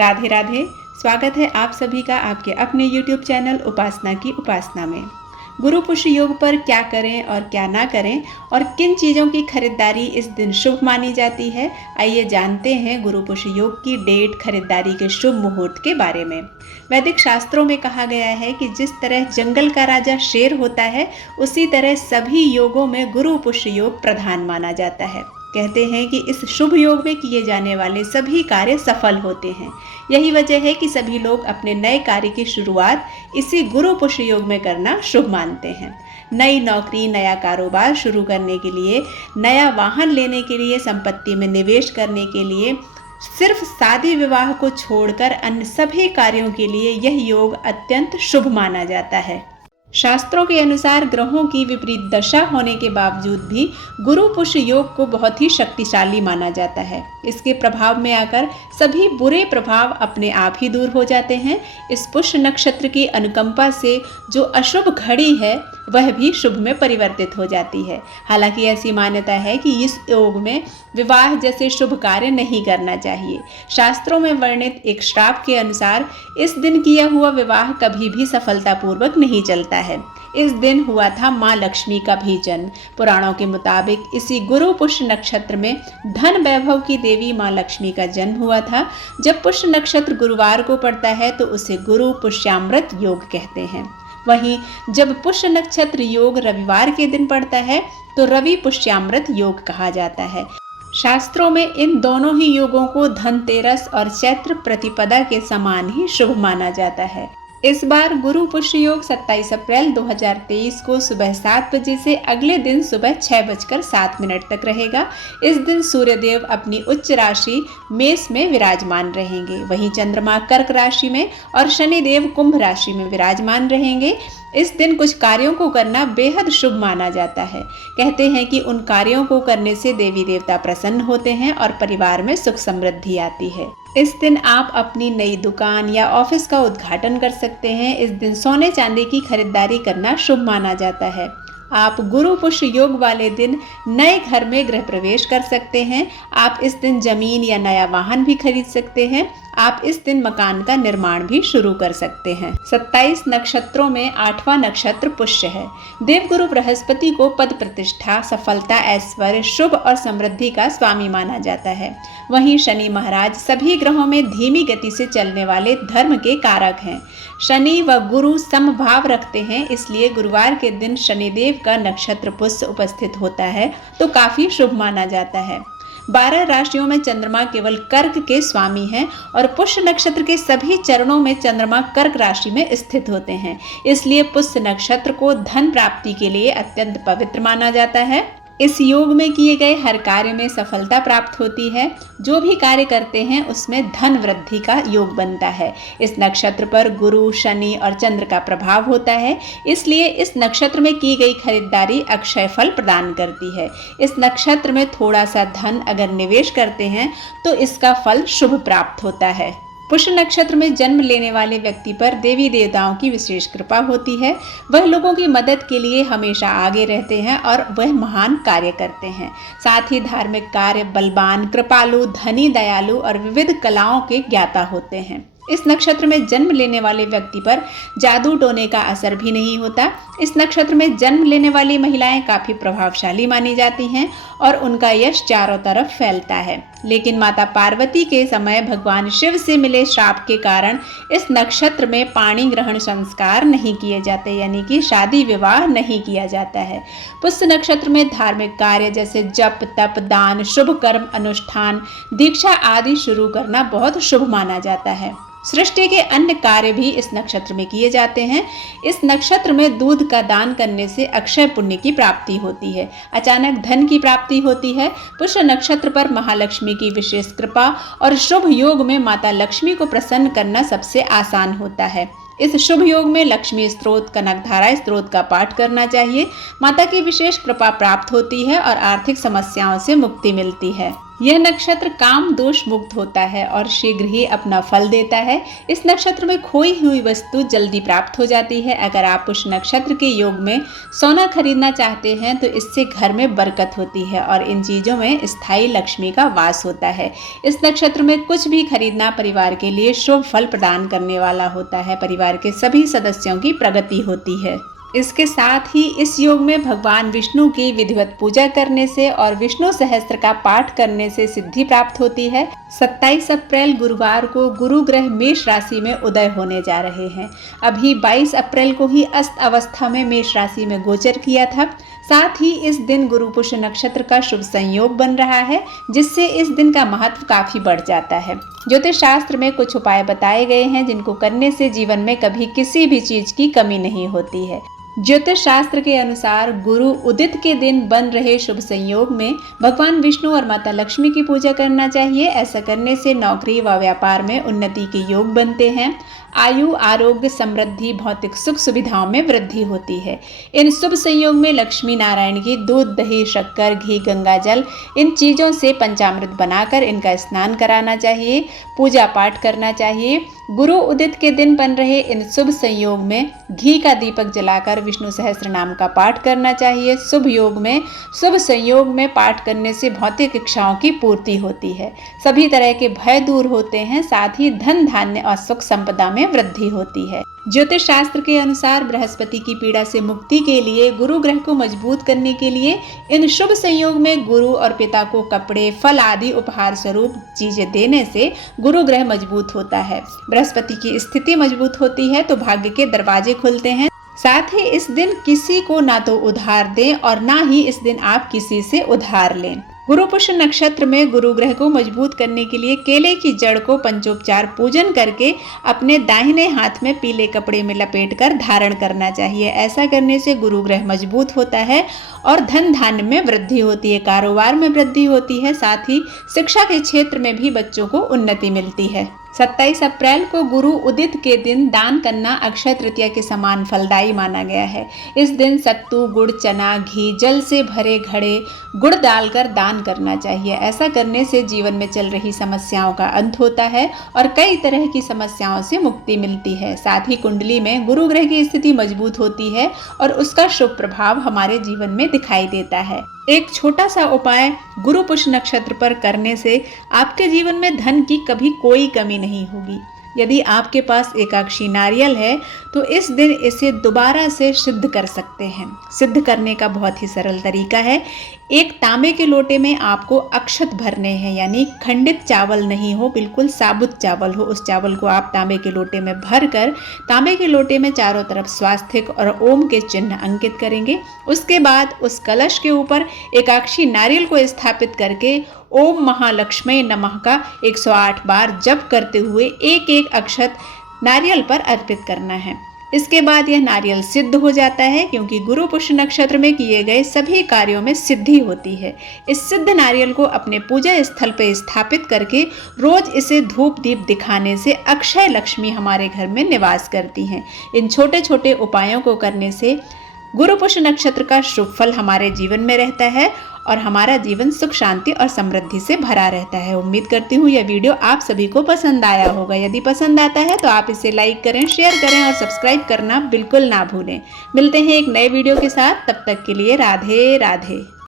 राधे राधे। स्वागत है आप सभी का आपके अपने YouTube चैनल उपासना की उपासना में। गुरु पुष्य योग पर क्या करें और क्या ना करें और किन चीज़ों की खरीदारी इस दिन शुभ मानी जाती है, आइए जानते हैं गुरु पुष्य योग की डेट खरीदारी के शुभ मुहूर्त के बारे में। वैदिक शास्त्रों में कहा गया है कि जिस तरह जंगल का राजा शेर होता है, उसी तरह सभी योगों में गुरु पुष्य योग प्रधान माना जाता है। कहते हैं कि इस शुभ योग में किए जाने वाले सभी कार्य सफल होते हैं। यही वजह है कि सभी लोग अपने नए कार्य की शुरुआत इसी गुरु पुष्य योग में करना शुभ मानते हैं। नई नौकरी, नया कारोबार शुरू करने के लिए, नया वाहन लेने के लिए, संपत्ति में निवेश करने के लिए, सिर्फ शादी विवाह को छोड़कर अन्य सभी कार्यों के लिए यह योग अत्यंत शुभ माना जाता है। शास्त्रों के अनुसार ग्रहों की विपरीत दशा होने के बावजूद भी गुरु पुष्य योग को बहुत ही शक्तिशाली माना जाता है। इसके प्रभाव में आकर सभी बुरे प्रभाव अपने आप ही दूर हो जाते हैं। इस पुष्य नक्षत्र की अनुकंपा से जो अशुभ घड़ी है वह भी शुभ में परिवर्तित हो जाती है। हालांकि ऐसी मान्यता है कि इस योग में विवाह जैसे शुभ कार्य नहीं करना चाहिए। शास्त्रों में वर्णित एक श्राप के अनुसार इस दिन किया हुआ विवाह कभी भी सफलतापूर्वक नहीं चलता है। इस दिन हुआ था माँ लक्ष्मी का भी जन्म। पुराणों के मुताबिक इसी गुरु पुष्य नक्षत्र में धन वैभव की देवी माँ लक्ष्मी का जन्म हुआ था। जब पुष्य नक्षत्र गुरुवार को पड़ता है तो उसे गुरु पुष्यामृत योग कहते हैं। वहीं जब पुष्य नक्षत्र योग रविवार के दिन पड़ता है तो रवि पुष्यामृत योग कहा जाता है। शास्त्रों में इन दोनों ही योगों को धनतेरस और चैत्र प्रतिपदा के समान ही शुभ माना जाता है। इस बार गुरु पुष्य योग 27 अप्रैल 2023 को सुबह 7 बजे से अगले दिन सुबह 6:07 तक रहेगा। इस दिन सूर्यदेव अपनी उच्च राशि मेष में विराजमान रहेंगे। वहीं चंद्रमा कर्क राशि में और शनिदेव कुंभ राशि में विराजमान रहेंगे। इस दिन कुछ कार्यों को करना बेहद शुभ माना जाता है। कहते हैं कि उन कार्यों को करने से देवी देवता प्रसन्न होते हैं और परिवार में सुख समृद्धि आती है। इस दिन आप अपनी नई दुकान या ऑफिस का उद्घाटन कर सकते हैं। इस दिन सोने चांदी की खरीदारी करना शुभ माना जाता है। आप गुरु पुष्य योग वाले दिन नए घर में गृह प्रवेश कर सकते हैं। आप इस दिन जमीन या नया वाहन भी खरीद सकते हैं। आप इस दिन मकान का निर्माण भी शुरू कर सकते हैं। 27 नक्षत्रों में 8वां नक्षत्र पुष्य है। देवगुरु बृहस्पति को पद प्रतिष्ठा, सफलता, ऐश्वर्य, शुभ और समृद्धि का स्वामी माना जाता है। वहीं शनि महाराज सभी ग्रहों में धीमी गति से चलने वाले धर्म के कारक हैं। शनि व गुरु समभाव रखते हैं, इसलिए गुरुवार के दिन शनिदेव का नक्षत्र पुष्य उपस्थित होता है तो काफी शुभ माना जाता है। 12 राशियों में चंद्रमा केवल कर्क के स्वामी हैं और पुष्य नक्षत्र के सभी चरणों में चंद्रमा कर्क राशि में स्थित होते हैं। इसलिए पुष्य नक्षत्र को धन प्राप्ति के लिए अत्यंत पवित्र माना जाता है। इस योग में किए गए हर कार्य में सफलता प्राप्त होती है। जो भी कार्य करते हैं उसमें धन वृद्धि का योग बनता है। इस नक्षत्र पर गुरु, शनि और चंद्र का प्रभाव होता है, इसलिए इस नक्षत्र में की गई खरीदारी अक्षय फल प्रदान करती है। इस नक्षत्र में थोड़ा सा धन अगर निवेश करते हैं तो इसका फल शुभ प्राप्त होता है। पुष्य नक्षत्र में जन्म लेने वाले व्यक्ति पर देवी देवताओं की विशेष कृपा होती है। वह लोगों की मदद के लिए हमेशा आगे रहते हैं और वह महान कार्य करते हैं। साथ ही धार्मिक कार्य, बलवान, कृपालु, धनी, दयालु और विविध कलाओं के ज्ञाता होते हैं। इस नक्षत्र में जन्म लेने वाले व्यक्ति पर जादू टोने का असर भी नहीं होता। इस नक्षत्र में जन्म लेने वाली महिलाएं काफी प्रभावशाली मानी जाती हैं और उनका यश चारों तरफ फैलता है। लेकिन माता पार्वती के समय भगवान शिव से मिले श्राप के कारण इस नक्षत्र में पाणी ग्रहण संस्कार नहीं किए जाते, यानी कि शादी विवाह नहीं किया जाता है। पुष्य नक्षत्र में धार्मिक कार्य जैसे जप, तप, दान, शुभ कर्म, अनुष्ठान, दीक्षा आदि शुरू करना बहुत शुभ माना जाता है। सृष्टि के अन्य कार्य भी इस नक्षत्र में किए जाते हैं। इस नक्षत्र में दूध का दान करने से अक्षय पुण्य की प्राप्ति होती है। अचानक धन की प्राप्ति होती है। पुष्य नक्षत्र पर महालक्ष्मी की विशेष कृपा और शुभ योग में माता लक्ष्मी को प्रसन्न करना सबसे आसान होता है। इस शुभ योग में लक्ष्मी स्तोत्र, कनकधारा स्तोत्र का पाठ करना चाहिए। माता की विशेष कृपा प्राप्त होती है और आर्थिक समस्याओं से मुक्ति मिलती है। यह नक्षत्र काम दोष मुक्त होता है और शीघ्र ही अपना फल देता है। इस नक्षत्र में खोई हुई वस्तु जल्दी प्राप्त हो जाती है। अगर आप उस नक्षत्र के योग में सोना खरीदना चाहते हैं तो इससे घर में बरकत होती है और इन चीजों में स्थायी लक्ष्मी का वास होता है। इस नक्षत्र में कुछ भी खरीदना परिवार के लिए शुभ फल प्रदान करने वाला होता है। परिवार के सभी सदस्यों की प्रगति होती है। इसके साथ ही इस योग में भगवान विष्णु की विधिवत पूजा करने से और विष्णु सहस्त्र का पाठ करने से सिद्धि प्राप्त होती है। 27 अप्रैल गुरुवार को गुरु ग्रह मेष राशि में उदय होने जा रहे हैं। अभी 22 अप्रैल को ही अस्त अवस्था में मेष राशि में गोचर किया था। साथ ही इस दिन गुरु पुष्य नक्षत्र का शुभ संयोग बन रहा है, जिससे इस दिन का महत्व काफी बढ़ जाता है। ज्योतिष शास्त्र में कुछ उपाय बताए गए हैं जिनको करने से जीवन में कभी किसी भी चीज की कमी नहीं होती है। ज्योतिष शास्त्र के अनुसार गुरु उदित के दिन बन रहे शुभ संयोग में भगवान विष्णु और माता लक्ष्मी की पूजा करना चाहिए। ऐसा करने से नौकरी व व्यापार में उन्नति के योग बनते हैं। आयु, आरोग्य, समृद्धि, भौतिक सुख सुविधाओं में वृद्धि होती है। इन शुभ संयोग में लक्ष्मी नारायण की दूध, दही, शक्कर, घी, गंगा जल इन चीजों से पंचामृत बनाकर इनका स्नान कराना चाहिए, पूजा पाठ करना चाहिए। गुरु उदित के दिन बन रहे इन शुभ संयोग में घी का दीपक जलाकर विष्णु सहस्त्र नाम का पाठ करना चाहिए। शुभ संयोग में पाठ करने से भौतिक इच्छाओं की पूर्ति होती है, सभी तरह के भय दूर होते हैं, साथ ही धन धान्य और सुख संपदा में वृद्धि होती है। ज्योतिष शास्त्र के अनुसार बृहस्पति की पीड़ा से मुक्ति के लिए, गुरु ग्रह को मजबूत करने के लिए इन शुभ संयोग में गुरु और पिता को कपड़े, फल आदि उपहार स्वरूप चीजें देने से गुरु ग्रह मजबूत होता है। बृहस्पति की स्थिति मजबूत होती है तो भाग्य के दरवाजे खुलते हैं। साथ ही इस दिन किसी को ना तो उधार दें और ना ही इस दिन आप किसी से उधार लें। गुरु पुष्य नक्षत्र में गुरु ग्रह को मजबूत करने के लिए केले की जड़ को पंचोपचार पूजन करके अपने दाहिने हाथ में पीले कपड़े में लपेटकर धारण करना चाहिए। ऐसा करने से गुरु ग्रह मजबूत होता है और धन धान्य में वृद्धि होती है, कारोबार में वृद्धि होती है, साथ ही शिक्षा के क्षेत्र में भी बच्चों को उन्नति मिलती है। 27 अप्रैल को गुरु उदित के दिन दान करना अक्षय तृतीया के समान फलदायी माना गया है। इस दिन सत्तू, गुड़, चना, घी, जल से भरे घड़े गुड़ डालकर दान करना चाहिए। ऐसा करने से जीवन में चल रही समस्याओं का अंत होता है और कई तरह की समस्याओं से मुक्ति मिलती है। साथ ही कुंडली में गुरु ग्रह की स्थिति मजबूत होती है और उसका शुभ प्रभाव हमारे जीवन में दिखाई देता है। एक छोटा सा उपाय गुरु पुष्य नक्षत्र पर करने से आपके जीवन में धन की कभी कोई कमी नहीं होगी। यदि आपके पास एकाक्षी नारियल है तो इस दिन इसे दोबारा से सिद्ध कर सकते हैं। सिद्ध करने का बहुत ही सरल तरीका है। एक तांबे के लोटे में आपको अक्षत भरने हैं, यानी खंडित चावल नहीं हो, बिल्कुल साबुत चावल हो। उस चावल को आप तांबे के लोटे में भरकर तांबे के लोटे में चारों तरफ स्वास्तिक और ओम के चिन्ह अंकित करेंगे। उसके बाद उस कलश के ऊपर एकाक्षी नारियल को स्थापित करके ओम महालक्ष्मी नमः का 108 बार जप करते हुए एक एक अक्षत नारियल पर अर्पित करना है। इसके बाद यह नारियल सिद्ध हो जाता है, क्योंकि गुरु पुष्य नक्षत्र में किए गए सभी कार्यों में सिद्धि होती है। इस सिद्ध नारियल को अपने पूजा स्थल पर स्थापित करके रोज इसे धूप दीप दिखाने से अक्षय लक्ष्मी हमारे घर में निवास करती हैं। इन छोटे छोटे उपायों को करने से गुरु पुष्य नक्षत्र का शुभ फल हमारे जीवन में रहता है और हमारा जीवन सुख, शांति और समृद्धि से भरा रहता है। उम्मीद करती हूँ यह वीडियो आप सभी को पसंद आया होगा। यदि पसंद आता है तो आप इसे लाइक करें, शेयर करें और सब्सक्राइब करना बिल्कुल ना भूलें। मिलते हैं एक नए वीडियो के साथ, तब तक के लिए राधे राधे।